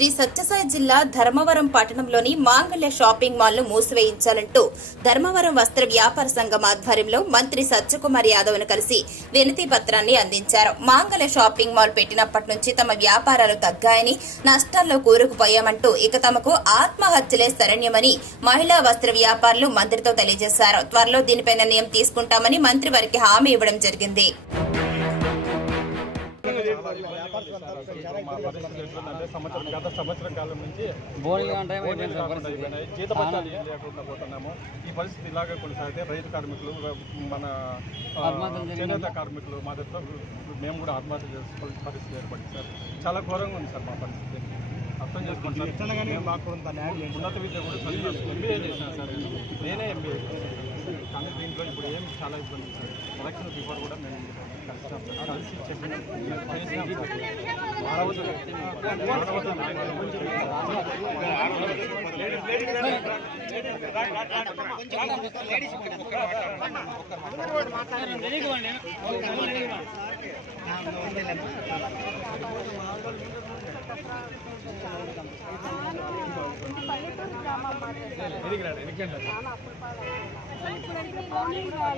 శ్రీ సత్యసాయి జిల్లా ధర్మవరం పట్టణంలోని మాంగళ్య షాపింగ్ మాల్ ను మూసివేయించాలంటూ ధర్మవరం వస్త్ర వ్యాపార సంఘం ఆధ్వర్యంలో మంత్రి సత్యకుమార్ యాదవ్ ను కలిసి వినతి పత్రాన్ని అందించారు. మాంగళ్య షాపింగ్ మాల్ పెట్టినప్పటి నుంచి తమ వ్యాపారాలు తగ్గాయని, నష్టాల్లో కూరుకుపోయామంటూ ఇక తమకు ఆత్మహత్యలే శరణ్యమని మహిళా వస్త్ర వ్యాపారులు మంత్రితో తెలియజేశారు. త్వరలో దీనిపై నిర్ణయం తీసుకుంటామని మంత్రి వారికి హామీ ఇవ్వడం జరిగింది. గత సంవత్సరం కాలం నుంచి జీతపత్రాలు లేకుండా పోతున్నాము. ఈ పరిస్థితి ఇలాగే కొనసాగితే రైతు కార్మికులు, మన చేనేత కార్మికులు మా దగ్గర మేము కూడా ఆత్మహత్య చేసుకోవాల్సిన పరిస్థితి ఏర్పడింది సార్. చాలా ఘోరంగా ఉంది సార్ మా పరిస్థితి. అర్థం చేసుకుంటాను. ఉన్నత విద్య కూడా ఎంబీఏ చేశాను సార్. నేనే ఎంబీఏ కానీ దీంట్లో ఇప్పుడు ఏం చాలా ఇబ్బంది సార్. ఎలక్షన్ బిఫోర్ కూడా మేము కలిసి చెప్పినాం.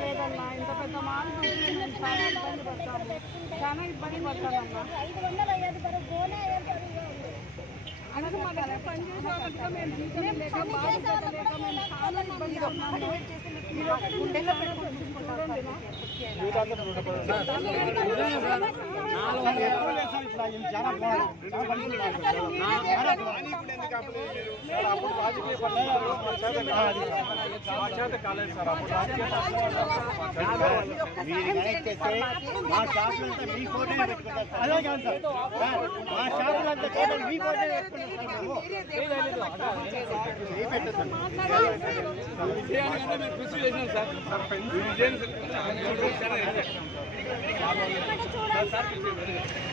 లేదన్నా ఇంత పెద్ద మాల్ చాలా ఇబ్బంది పడతాము, చాలా ఇబ్బంది పడతామన్నా. అందుకు మా దగ్గర పనిచేసే వాళ్ళకి మేము జీతం లేక బాధ్యత లేక మేము చాలా ఇబ్బంది పడుతున్నాము. గుండెల్లో సార్